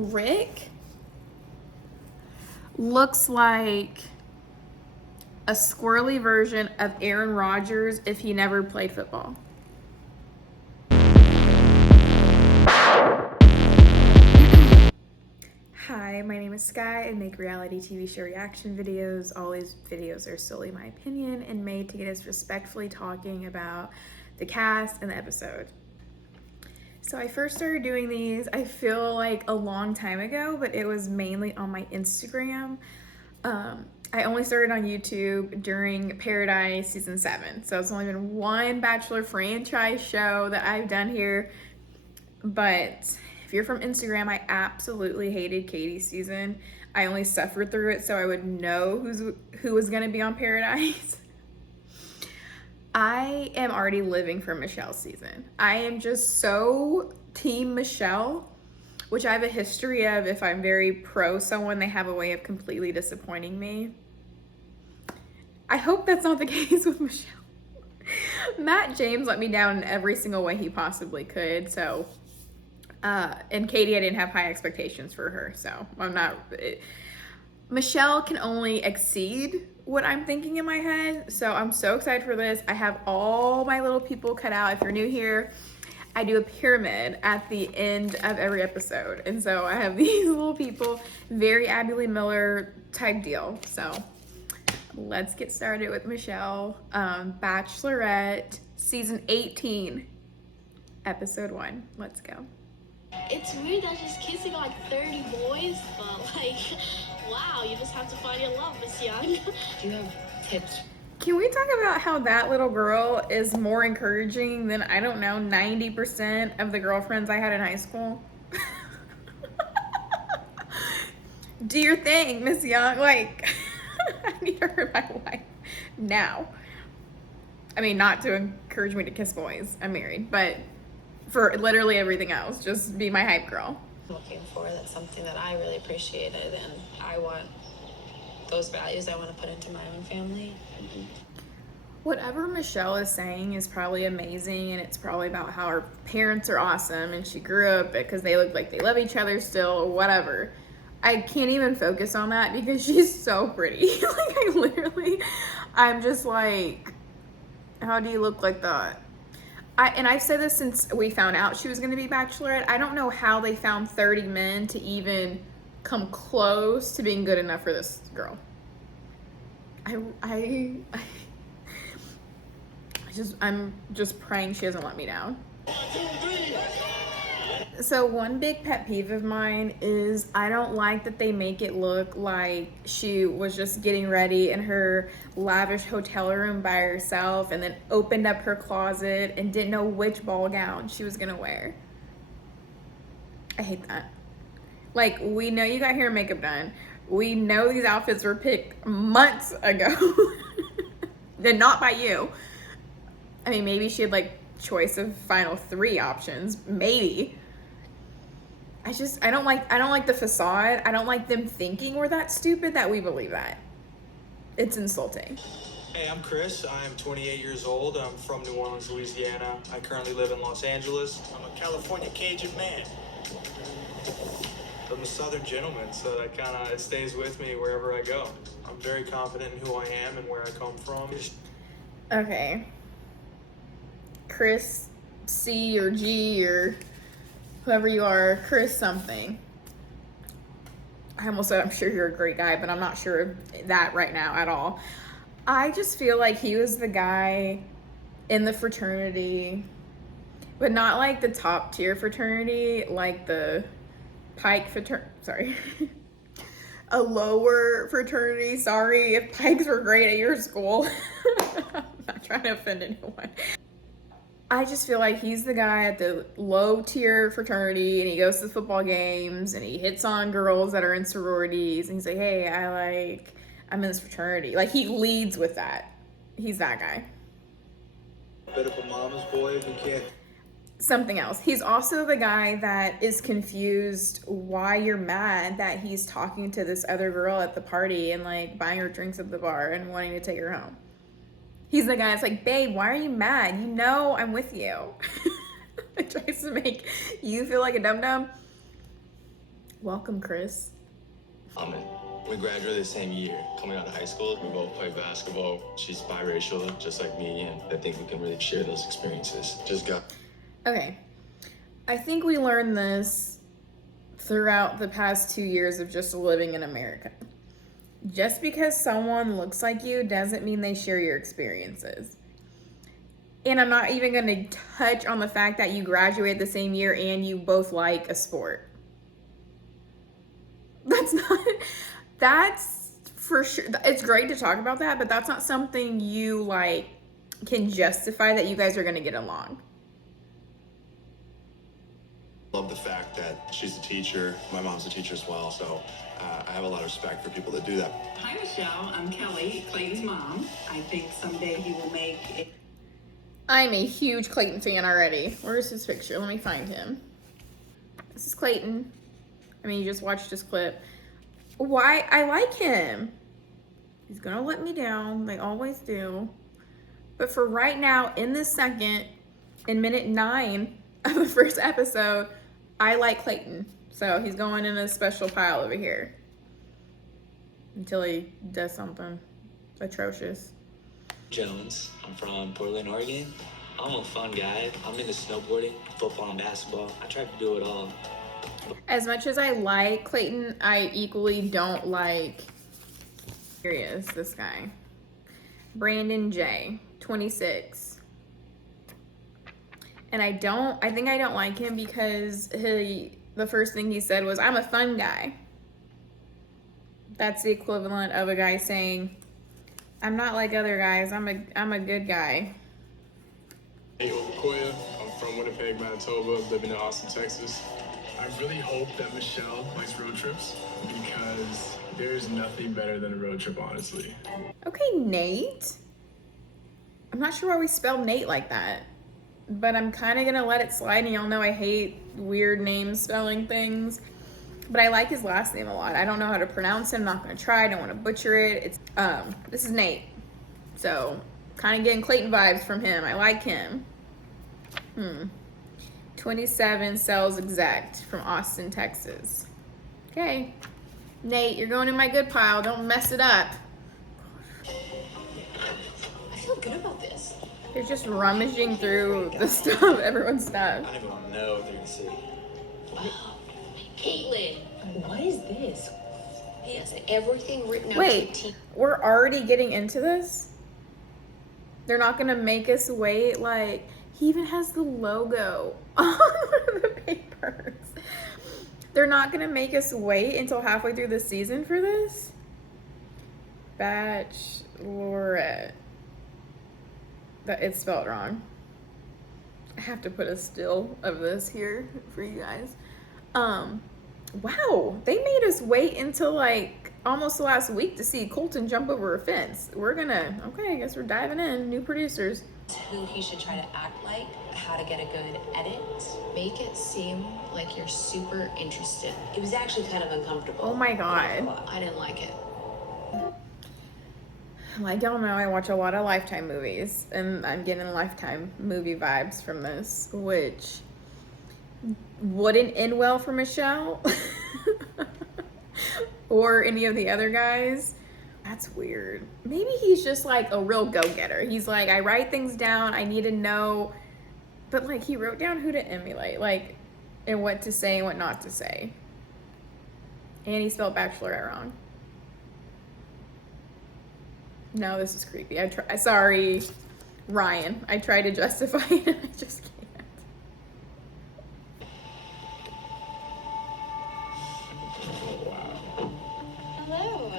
Rick looks like a squirrely version of Aaron Rodgers if he never played football. Hi, my name is Sky. I make reality TV show reaction videos. All these videos are solely my opinion and made to get us respectfully talking about the cast and the episode. So I first started doing these, I feel like a long time ago, but it was mainly on my Instagram. I only started on YouTube during Paradise season 7. So it's only been one Bachelor franchise show that I've done here. But if you're from Instagram, I absolutely hated Katie's season. I only suffered through it so I would know who was gonna be on Paradise. I am already living for Michelle's season. I am just so team Michelle, which I have a history of. If I'm very pro someone, they have a way of completely disappointing me. I hope that's not the case with Michelle. Matt James let me down in every single way he possibly could, so and Katie, I didn't have high expectations for her, so I'm not. Michelle can only exceed what I'm thinking in my head, so I'm so excited for this. I have all my little people cut out. If you're new here, I do a pyramid at the end of every episode, and so I have these little people, very Abby Lee Miller type deal. So let's get started with Michelle. Bachelorette, season 18, episode 1. Let's go. It's weird that she's kissing like 30 boys, but like, wow, you just have to find your love, Miss Young. Do you have tips? Can we talk about how that little girl is more encouraging than, I don't know, 90% of the girlfriends I had in high school? Do your thing, Miss Young. Like, I need her in my life now. I mean, not to encourage me to kiss boys. I'm married, but for literally everything else, just be my hype girl. Looking for, that's something that I really appreciated, and I want those values I want to put into my own family. Whatever Michelle is saying is probably amazing, and it's probably about how her parents are awesome and she grew up because they look like they love each other still, or whatever. I can't even focus on that because she's so pretty. Like, I'm just like, how do you look like that? And I've said this since we found out she was going to be Bachelorette. I don't know how they found 30 men to even come close to being good enough for this girl. I'm just praying she doesn't let me down. So one big pet peeve of mine is I don't like that they make it look like she was just getting ready in her lavish hotel room by herself and then opened up her closet and didn't know which ball gown she was gonna wear. I hate that. Like, we know you got hair and makeup done. We know these outfits were picked months ago. Then not by you. I mean, maybe she had like choice of final 3 options, maybe. I don't like the facade. I don't like them thinking we're that stupid that we believe that. It's insulting. Hey, I'm Chris. I'm 28 years old. I'm from New Orleans, Louisiana. I currently live in Los Angeles. I'm a California Cajun man. I'm a Southern gentleman, so that it stays with me wherever I go. I'm very confident in who I am and where I come from. Okay. Chris C or G or whoever you are, Chris something. I almost said I'm sure you're a great guy, but I'm not sure of that right now at all. I just feel like he was the guy in the fraternity, but not like the top tier fraternity, like the Pike fraternity. Sorry. A lower fraternity. Sorry if Pikes were great at your school. I'm not trying to offend anyone. I just feel like he's the guy at the low tier fraternity and he goes to the football games and he hits on girls that are in sororities and he's like, hey, I'm in this fraternity. Like, he leads with that. He's that guy. Bit of a mama's boy if you can't. Something else. He's also the guy that is confused why you're mad that he's talking to this other girl at the party and like buying her drinks at the bar and wanting to take her home. He's the guy that's like, babe, why are you mad? You know I'm with you. It tries to make you feel like a dum-dum. Welcome, Chris. We graduated the same year. Coming out of high school, we both played basketball. She's biracial, just like me, and I think we can really share those experiences. Okay. I think we learned this throughout the past 2 years of just living in America. Just because someone looks like you doesn't mean they share your experiences. And I'm not even going to touch on the fact that you graduated the same year and you both like a sport. That's for sure. It's great to talk about that, but that's not something you like can justify that you guys are going to get along. Love the fact that she's a teacher. My mom's a teacher as well, so I have a lot of respect for people that do that. Hi, Michelle. I'm Kelly, Clayton's mom. I think someday he will make it. I'm a huge Clayton fan already. Where's his picture? Let me find him. This is Clayton. I mean, you just watched this clip. Why? I like him. He's gonna let me down. They always do. But for right now, in this second, in minute 9 of the first episode, I like Clayton. So he's going in a special pile over here. Until he does something atrocious. Jones. I'm from Portland, Oregon. I'm a fun guy. I'm into snowboarding, football, and basketball. I try to do it all. As much as I like Clayton, I equally don't like, here he is, this guy. Brandon J, 26. And I think I don't like him because the first thing he said was, I'm a fun guy. That's the equivalent of a guy saying, I'm not like other guys, I'm a good guy. Hey, Okoye. I'm from Winnipeg, Manitoba, living in Austin, Texas. I really hope that Michelle likes road trips because there's nothing better than a road trip, honestly. Okay, Nate. I'm not sure why we spelled Nate like that, but I'm kind of gonna let it slide, and y'all know I hate weird name spelling things. But I like his last name a lot. I don't know how to pronounce it. I'm not gonna try. I don't want to butcher it. It's this is Nate. So kind of getting Clayton vibes from him. I like him. 27 sales exec from Austin, Texas. Okay. Nate, you're going in my good pile. Don't mess it up. I feel good about this. They're just rummaging through the stuff, everyone's stuff. I don't even want to know what they're going to see. Caitlin, What is this? he has everything written out. Wait, we're already getting into this? They're not gonna make us wait? Like, he even has the logo on one of the papers. They're not gonna make us wait until halfway through the season for this? Bachelorette. That it's spelled wrong. I have to put a still of this here for you guys. Wow, they made us wait until like almost the last week to see Colton jump over a fence. Okay, I guess we're diving in. New producers. Who he should try to act like, how to get a good edit. Make it seem like you're super interested. It was actually kind of uncomfortable. Oh my god. I didn't like it. Like y'all know, I watch a lot of Lifetime movies, and I'm getting Lifetime movie vibes from this, which wouldn't end well for Michelle or any of the other guys. That's weird. Maybe he's just like a real go-getter. He's like, I write things down, I need to know, but like he wrote down who to emulate, like, and what to say and what not to say. And he spelled bachelorette wrong. No, this is creepy. Sorry, Ryan. I try to justify it and I just can't. Wow. Hello.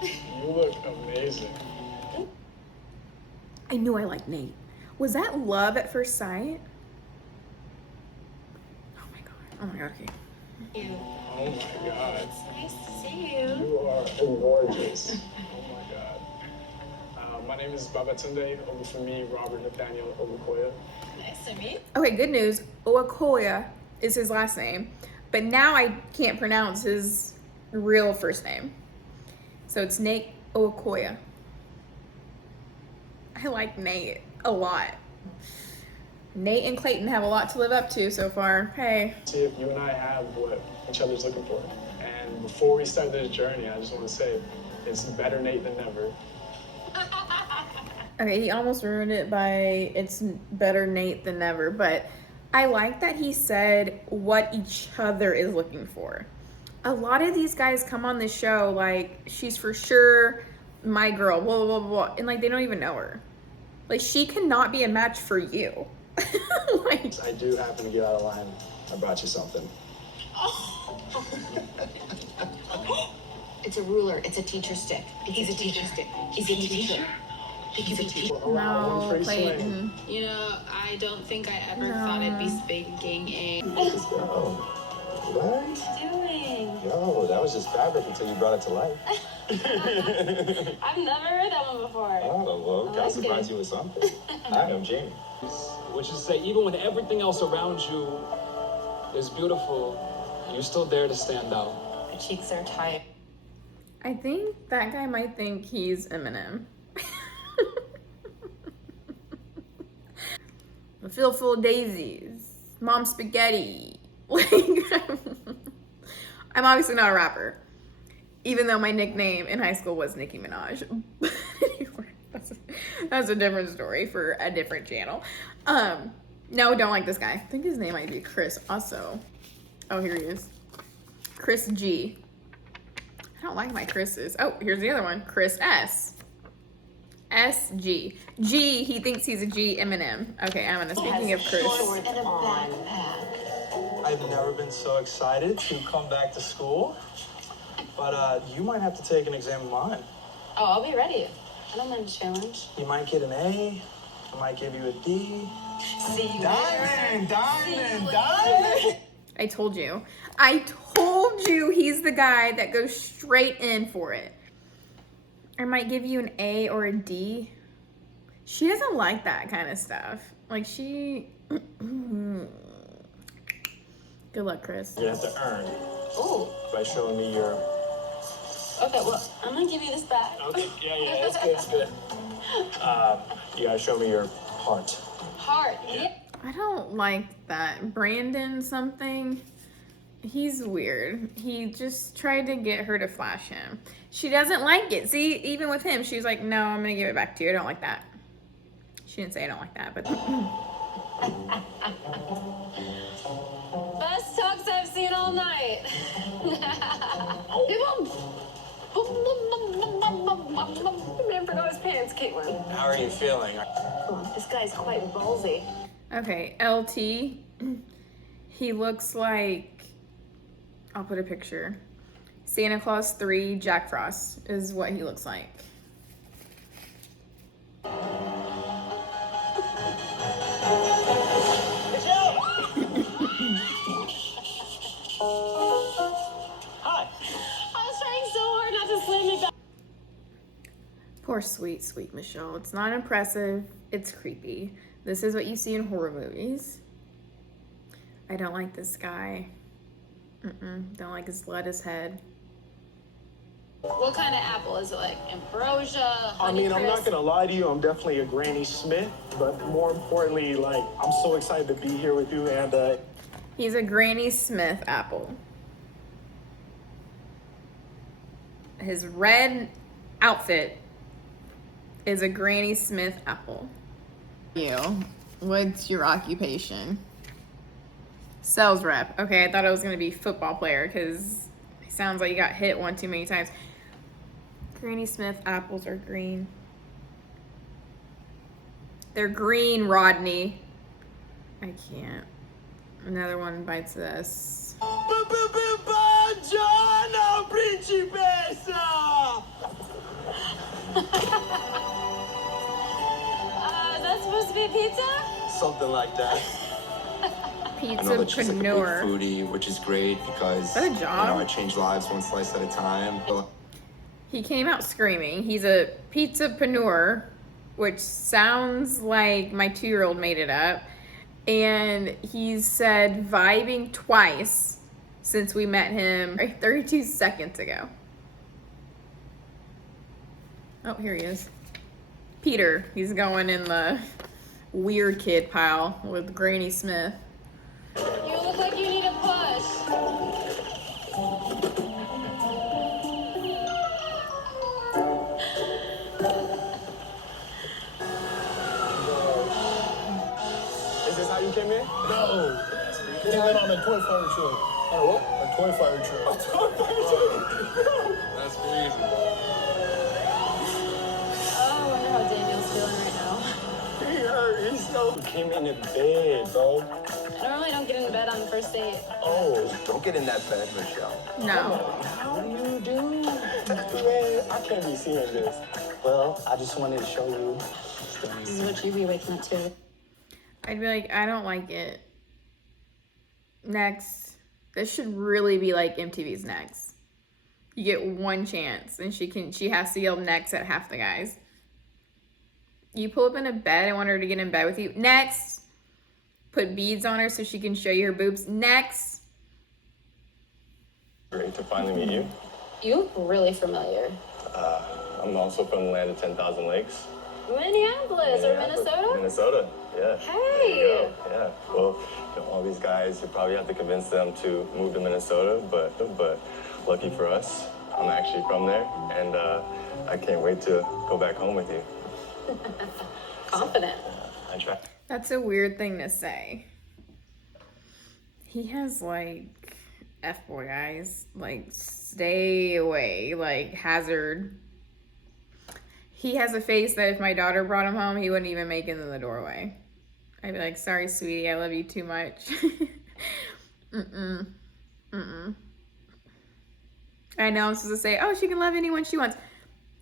You look amazing. I knew I liked Nate. Was that love at first sight? Oh my god. Oh my god, okay. You. Oh my God. It's nice to see you. You are gorgeous. Oh my God. My name is Babatunde. Over for me, Robert Nathaniel Okoye. Nice to meet. Okay, good news. Owakoya is his last name, but now I can't pronounce his real first name. So it's Nate Owakoya. I like Nate a lot. Nate and Clayton have a lot to live up to so far. Hey. See if you and I have what each other's looking for. And before we start this journey, I just want to say it's better Nate than never. Okay, he almost ruined it by it's better Nate than never, but I like that he said what each other is looking for. A lot of these guys come on this show like, she's for sure my girl, blah, blah, blah, blah, and like they don't even know her. Like, she cannot be a match for you. Like, I do happen to get out of line. I brought you something. It's a ruler. It's a teacher stick. He's a teacher stick. He's a teacher. He's a teacher. no, Clayton. You know, I don't think I ever thought I'd be spanking a. Let's go. What? Doing. Yo, that was just fabric until you brought it to life. I've never heard that one before. Oh, well, God that's surprised good. you with something. Hi, I'm Jamie. Which is to say, even when everything else around you is beautiful, you're still there to stand out. Her cheeks are tight. I think that guy might think he's Eminem. A field full of daisies, mom spaghetti. Like, I'm obviously not a rapper, even though my nickname in high school was Nicki Minaj. But anyway, that's a different story for a different channel. No, don't like this guy. I think his name might be Chris also. Oh, here he is. Chris G. I don't like my Chris's. Oh, here's the other one. Chris S. SG. G, he thinks he's a G Eminem. Okay, I'm gonna, speaking of Chris. And a backpack. I've never been so excited to come back to school, but you might have to take an exam of mine. Oh, I'll be ready. I don't mind a challenge. You might get an A, I might give you a D. Diamond! I told you he's the guy that goes straight in for it. I might give you an A or a D. She doesn't like that kind of stuff. Like, she... Good luck, Chris. You have to earn Ooh. by showing me your. Okay, well, I'm gonna give you this back. Okay, yeah, it's good, it's good. You gotta show me your heart. Heart. Yeah. I don't like that. Brandon something. He's weird. He just tried to get her to flash him. She doesn't like it. See, even with him, she was like, no, I'm gonna give it back to you. I don't like that. She didn't say I don't like that, but... Best talks I've seen all night. Man forgot his pants, Caitlin. How are you feeling? This guy's quite ballsy. Okay, LT. He looks like... I'll put a picture. Santa Claus 3 Jack Frost is what he looks like. Hi. I was trying so hard not to slam me back. Poor sweet, sweet Michelle. It's not impressive. It's creepy. This is what you see in horror movies. I don't like this guy. Don't like his lettuce head. What kind of apple is it? Like ambrosia? I mean, I'm not gonna lie to you, I'm definitely a Granny Smith, but more importantly, like, I'm so excited to be here with you, and He's a Granny Smith apple. His red outfit is a Granny Smith apple. What's your occupation? Sales rep. Okay, I thought it was gonna be football player because it sounds like you got hit one too many times. Granny Smith apples are green. They're green, Rodney. I can't. Another one bites this. Buongiorno, principessa! Is that supposed to be pizza? Something like that. I know that she's like a big Pizzapreneur. foodie, which is great because Is that a job? I change lives one slice at a time. But He came out screaming. He's a pizzapreneur, which sounds like my 2-year-old made it up. And he said vibing twice since we met him 32 seconds ago. Oh, here he is. Peter. He's going in the weird kid pile with Granny Smith. You look like you need a push. Is this how you came in? No. We went on a toy fire truck. On a what? A toy fire truck. That's crazy. Oh, I wonder how Daniel's feeling right now. He hurt. He so came in the bed, bro. I normally don't get in bed on the first date. Oh, don't get in that bed, Michelle. No. How do you do? Man, I can't be seeing this. Well, I just wanted to show you. This is what you be waking up to. I'd be like, I don't like it. Next. This should really be like MTV's Next. You get one chance and she has to yell next at half the guys. You pull up in a bed and want her to get in bed with you. Next. Put beads on her so she can show you her boobs. Next. Great to finally meet you. You look really familiar. I'm also from the land of 10,000 lakes. Minneapolis or Minnesota? Minnesota, yeah. Hey! There you go. Yeah. Well, all these guys, you probably have to convince them to move to Minnesota, but lucky for us, I'm actually from there, and I can't wait to go back home with you. Confident. I try. That's a weird thing to say. He has like F-boy eyes. Like, stay away. Like, hazard. He has a face that if my daughter brought him home, he wouldn't even make it in the doorway. I'd be like, sorry, sweetie, I love you too much. I know I'm supposed to say, oh, she can love anyone she wants.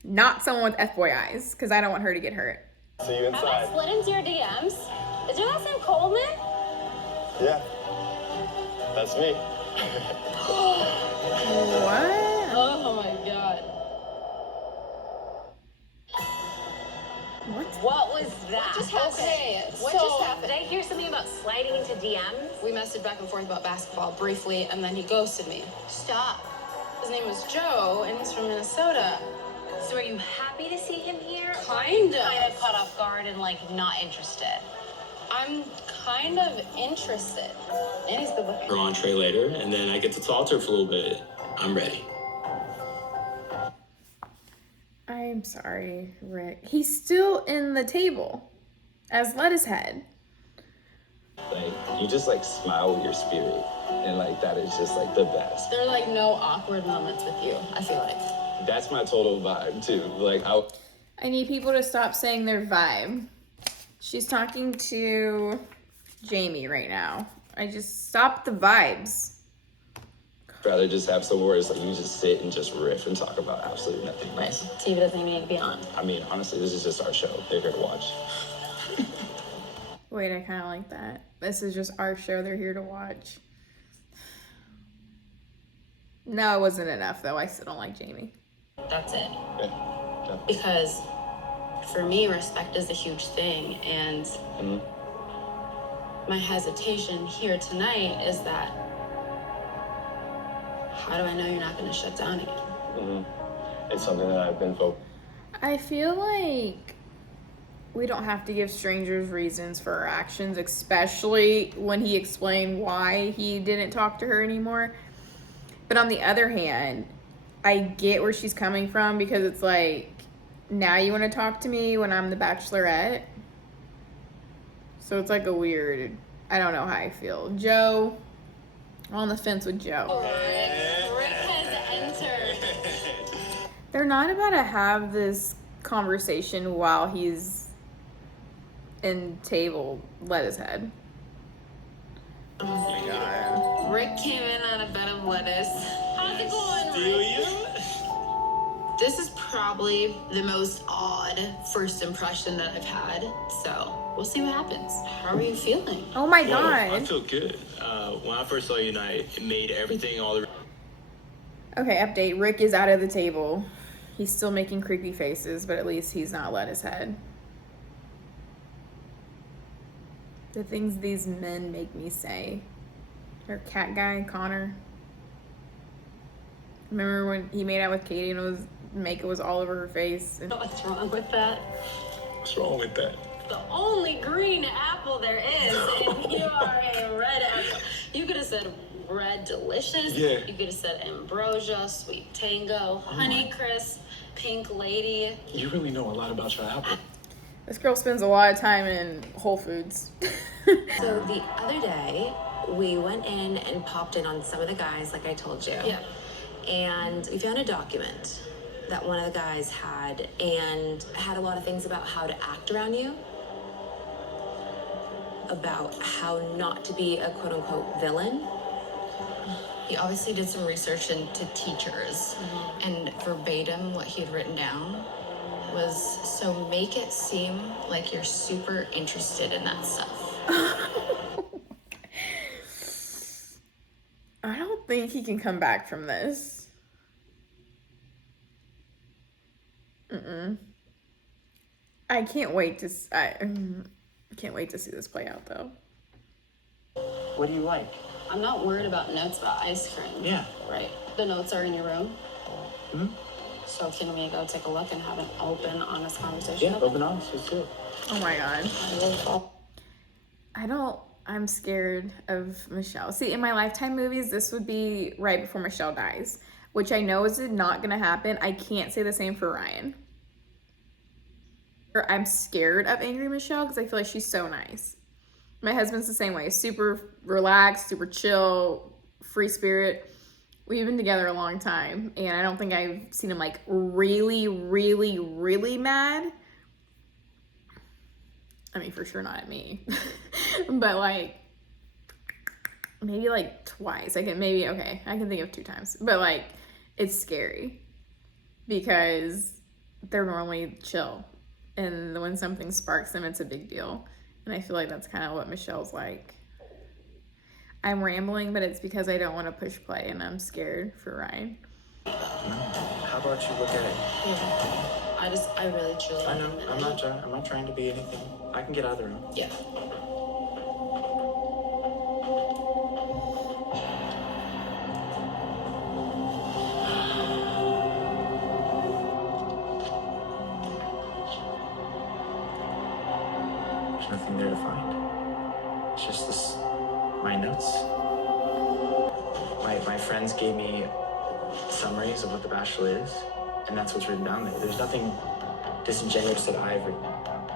Not someone with F-boy eyes, because I don't want her to get hurt. See you Have I inside. slid into your DMs? Is your last name Coleman? Yeah. That's me. What? Oh my god. What was that? What just happened? Okay, What so just happened? did I hear something about sliding into DMs? We messaged back and forth about basketball briefly, and then he ghosted me. Stop. His name was Joe, and he's from Minnesota. So are you happy to see him here? Kind of. Kind of caught off guard and like not interested. I'm kind of interested. And he's good looking. Her entree later, and then I get to talk to her for a little bit. I'm ready. I'm sorry, Rick. He's still in the table as Lettuce Head. Like, you just like smile with your spirit, and like that is just like the best. There are like no awkward moments with you, I feel like. That's my total vibe too. Like I need people to stop saying their vibe. She's talking to Jamie right now. I just stop the vibes. rather just have somewhere where it's like you just sit and just riff and talk about absolutely nothing else. TV doesn't even need to be on. I mean, honestly, this is just our show. They're here to watch. Wait, I kind of like that. This is just our show. They're here to watch. No, it wasn't enough, though. I still don't like Jamie. That's it. Yeah. Because for me, respect is a huge thing. And my hesitation here tonight is that how do I know you're not going to shut down again? It's something that I've been focused. I feel like we don't have to give strangers reasons for our actions, especially when he explained why he didn't talk to her anymore. But on the other hand, I get where she's coming from because it's like, now you want to talk to me when I'm the Bachelorette? So it's like a weird, I don't know how I feel. Joe, I'm on the fence with Joe. Rick has entered. They're not about to have this conversation while he's in table lettuce head. Oh my god. Rick came in on a bed of lettuce. How's it going, Rick? This is probably the most odd first impression that I've had, so we'll see what happens. How are you feeling? Oh my Well, I god. feel good. When I first saw you tonight, it made everything all the. Okay, update. Rick is out of the table. He's still making creepy faces, but at least he's not lettuce head. The things these men make me say. Or cat guy, Connor. Remember when he made out with Katie and makeup was all over her face? And What's wrong with that? What's wrong with that? the only green apple there is, and you are a red apple. You could have said red delicious. Yeah. You could have said ambrosia, sweet tango, honey crisp, pink lady. You really know a lot about your apple. This girl spends a lot of time in Whole Foods. So the other day, we went in and popped in on some of the guys, like I told you. Yeah. And we found a document that one of the guys had, and had a lot of things about how to act around you, about how not to be a quote-unquote villain. He obviously did some research into teachers, and verbatim what he had written down was, so make it seem like you're super interested in that stuff. I don't think he can come back from this. I can't wait to can't wait to see this play out though. What do you like? I'm not worried about notes about ice cream. Yeah. Right. The notes are in your room. Hmm? So can we go take a look and have an open, honest conversation? Yeah, open honest, let's do it. Oh my god. I'm scared of Michelle. See, in my Lifetime movies, this would be right before Michelle dies, which I know is not gonna happen. I can't say the same for Ryan. I'm scared of Angry Michelle because I feel like she's so nice. My husband's the same way, super relaxed, super chill, free spirit. We've been together a long time, and I don't think I've seen him like really, really, really mad. I mean, for sure not at me, but like maybe like twice. I can think of 2 times, but like it's scary because they're normally chill, and when something sparks them, it's a big deal. And I feel like that's kind of what Michelle's like. I'm rambling, but it's because I don't want to push play and I'm scared for Ryan. How about you look at it? Yeah. I really truly. I know. I'm not trying to be anything. I can get out of the room. Yeah. There's nothing there to find. It's just this, my notes. My friends gave me summaries of what The Bachelor is, and that's what's written down there. There's nothing disingenuous that I've written.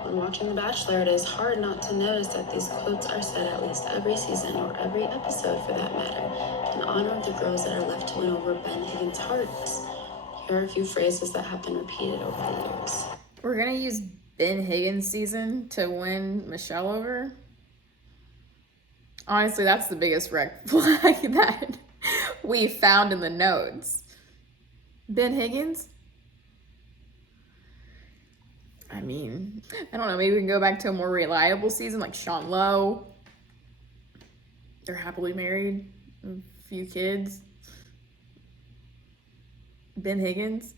When watching The Bachelor, it is hard not to notice that these quotes are said at least every season, or every episode for that matter, in honor of the girls that are left to win over Ben Higgins' hearts. Here are a few phrases that have been repeated over the years. We're gonna use Ben Higgins' season to win Michelle over. Honestly, that's the biggest red flag that we found in the notes. Ben Higgins? I mean, I don't know, maybe we can go back to a more reliable season like Sean Lowe. They're happily married, a few kids. Ben Higgins?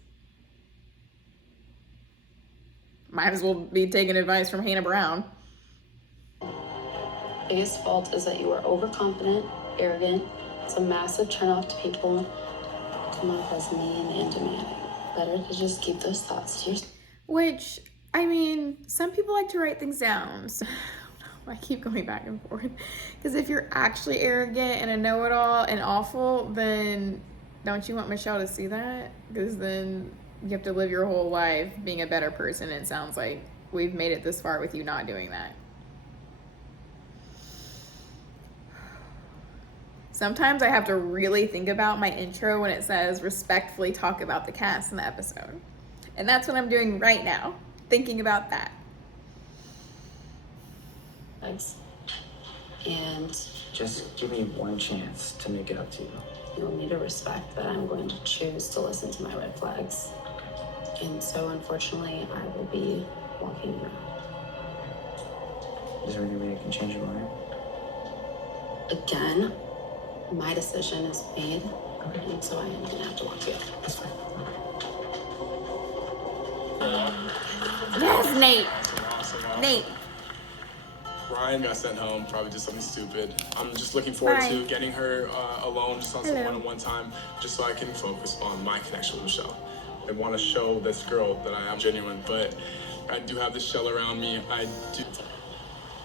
Might as well be taking advice from Hannah Brown. Biggest fault is that you are overconfident, arrogant. It's a massive turnoff to people. Come off as mean and demanding. Better to just keep those thoughts to yourself. Which, I mean, some people like to write things down. So I keep going back and forth. Because if you're actually arrogant and a know-it-all and awful, then don't you want Michelle to see that? Because then you have to live your whole life being a better person. And it sounds like we've made it this far with you not doing that. Sometimes I have to really think about my intro when it says respectfully talk about the cast in the episode. And that's what I'm doing right now, thinking about that. Thanks. And Just give me one chance to make it up to you. you'll need to respect that I'm going to choose to listen to my red flags. And so unfortunately, I will be walking around. Is there any way I can change your mind? Again, my decision is made, and so I am gonna have to walk you. That's fine. Yes, Nate. Awesome. Nate. Ryan got sent home, probably just something stupid. I'm just looking forward Bye. to getting her alone, just on some Hello. one-on-one time, just so I can focus on my connection with Michelle. I want to show this girl that I am genuine, but I do have this shell around me. I do.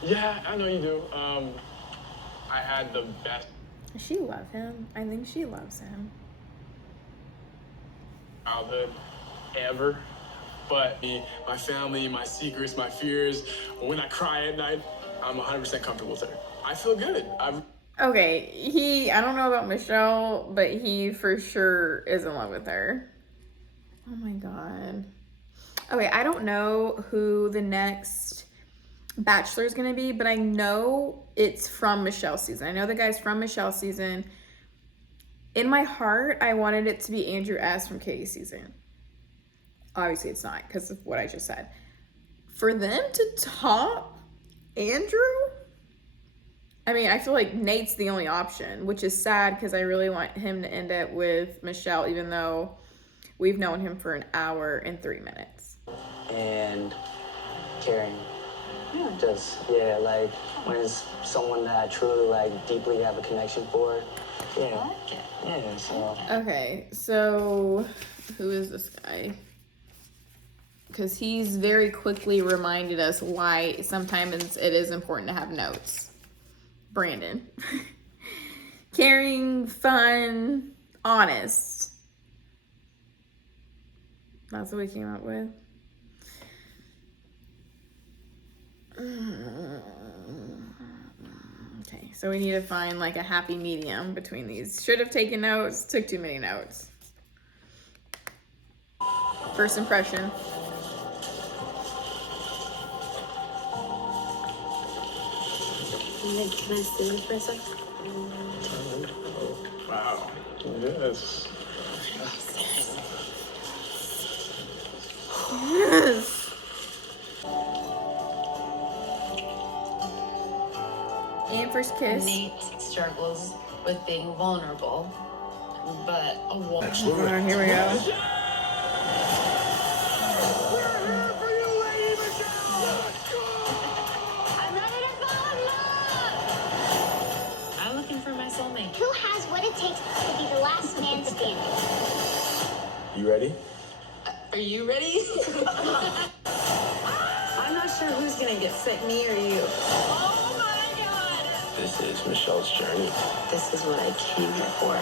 Yeah, I know you do. I had the best. She loves him. I think she loves him. Childhood ever. But my family, my secrets, my fears, when I cry at night, I'm 100% comfortable with her. I feel good. Okay, I don't know about Michelle, but he for sure is in love with her. Oh my God. Okay, I don't know who the next Bachelor is gonna be, but I know it's from Michelle's season. I know the guy's from Michelle's season. In my heart, I wanted it to be Andrew S. from Katie's season. Obviously, it's not because of what I just said. For them to top Andrew? I mean, I feel like Nate's the only option, which is sad because I really want him to end up with Michelle, even though we've known him for an hour and 3 minutes. And caring. Like when it's someone that I truly like deeply have a connection for. So. Okay, so who is this guy? Because he's very quickly reminded us why sometimes it is important to have notes. Brandon. Caring, fun, honest. That's what we came up with. Okay, so we need to find like a happy medium between these. Should have taken notes, took too many notes. First impression. Can I see you for a sec? Wow. Yes. Yes. And first kiss. Nate struggles with being vulnerable, but a woman. Oh, here we go. I'm looking for my soulmate. Who has what it takes to be the last man standing? You ready? Are you ready? I'm not sure who's gonna get sick, me or you. Oh my God! This is Michelle's journey. This is what I came here for.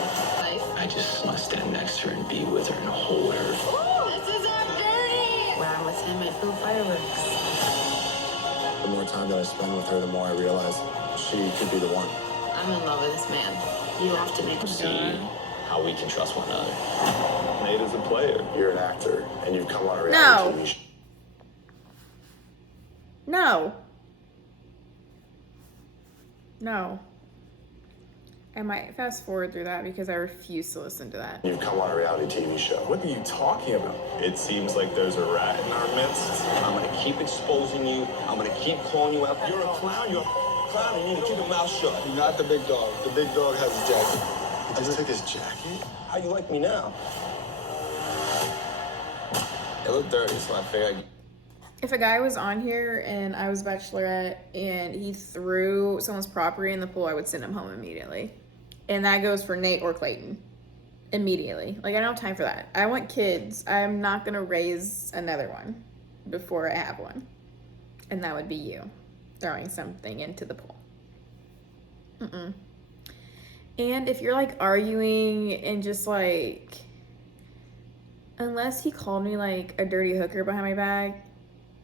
Life. I just want to stand next to her and be with her and hold her. This is our journey. When I'm with him, I feel fireworks. The more time that I spend with her, the more I realize she could be the one. I'm in love with this man. You have to make See how we can trust one another. Nate is a player. You're an actor, and you've come on a reality TV show. No. No. I might fast forward through that because I refuse to listen to that. You've come on a reality TV show. What are you talking about? It seems like there's a rat in our midst. I'm gonna keep exposing you. I'm gonna keep calling you out. You're a clown. You're a clown. You need to keep your mouth shut. You're not the big dog. The big dog has his jacket. He just took his jacket? How you like me now? It looked dirty, so I figured. If a guy was on here and I was Bachelorette and he threw someone's property in the pool, I would send him home immediately. And that goes for Nate or Clayton. Immediately. Like, I don't have time for that. I want kids. I'm not going to raise another one before I have one. And that would be you throwing something into the pool. Mm-mm. And if you're like arguing and just like, unless he called me like a dirty hooker behind my back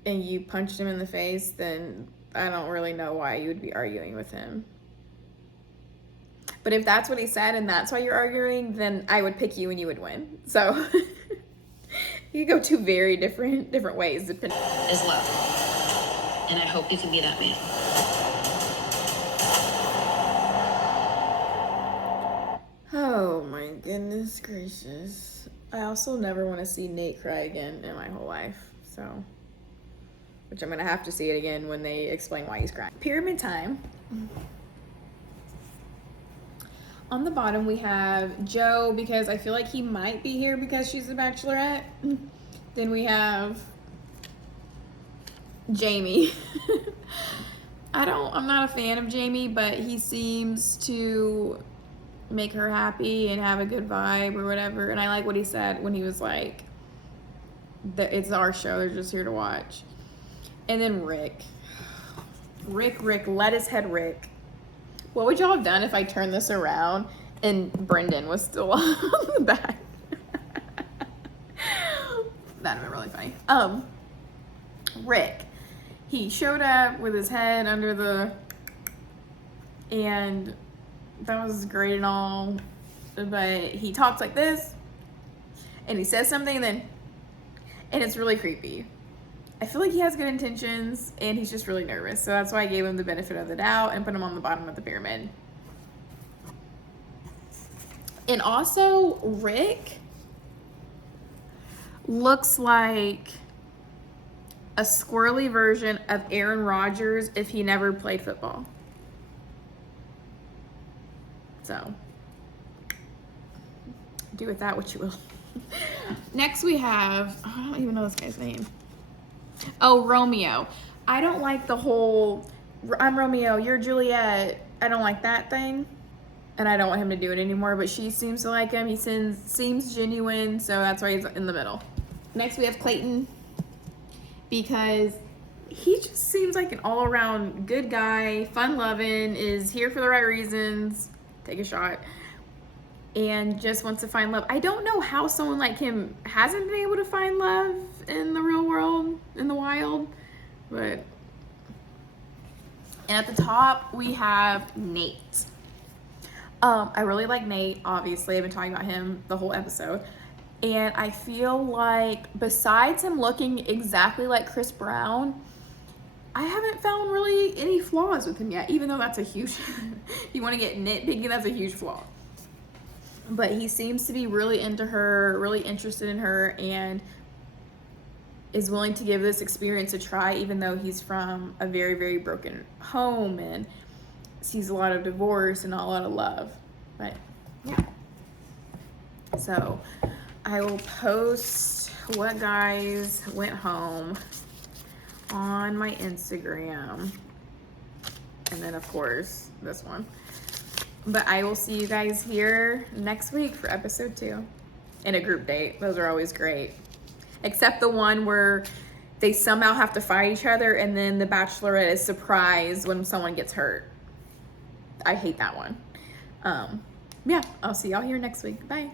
and you punched him in the face, then I don't really know why you would be arguing with him. But if that's what he said and that's why you're arguing, then I would pick you and you would win. So you could go two very different ways. Is love. And I hope you can be that man. Oh my goodness gracious. I also never want to see Nate cry again in my whole life. So, which I'm going to have to see it again when they explain why he's crying. Pyramid time. On the bottom we have Joe, because I feel like he might be here because she's a bachelorette. Then we have Jamie. I'm not a fan of Jamie, but he seems to make her happy and have a good vibe or whatever. And I like what he said when he was like, it's our show, they're just here to watch. And then Rick, lettuce head Rick. What would y'all have done if I turned this around and Brendan was still on the back? That'd have been really funny. Rick, he showed up with his head under the, and that was great and all, but he talks like this, and he says something, and it's really creepy. I feel like he has good intentions, and he's just really nervous. So that's why I gave him the benefit of the doubt and put him on the bottom of the pyramid. And also, Rick looks like a squirrely version of Aaron Rodgers if he never played football. So, do with that what you will. Next we have, I don't even know this guy's name. Oh, Romeo. I don't like the whole, I'm Romeo, you're Juliet. I don't like that thing. And I don't want him to do it anymore, but she seems to like him. He seems genuine, so that's why he's in the middle. Next we have Clayton, because he just seems like an all-around good guy, fun-loving, is here for the right reasons, take a shot, and just wants to find love. I don't know how someone like him hasn't been able to find love in the real world, in the wild, but. And at the top, we have Nate. I really like Nate, obviously. I've been talking about him the whole episode. And I feel like besides him looking exactly like Chris Brown, I haven't found really any flaws with him yet, even though that's a huge, if you want to get nitpicky, that's a huge flaw. But he seems to be really into her, really interested in her, and is willing to give this experience a try, even though he's from a very, very broken home and sees a lot of divorce and not a lot of love. But yeah. So I will post what guys went home on my Instagram. And then of course this one. But I will see you guys here next week for episode 2. And a group date. Those are always great. Except the one where they somehow have to fight each other and then the Bachelorette is surprised when someone gets hurt. I hate that one. Yeah, I'll see y'all here next week. Bye.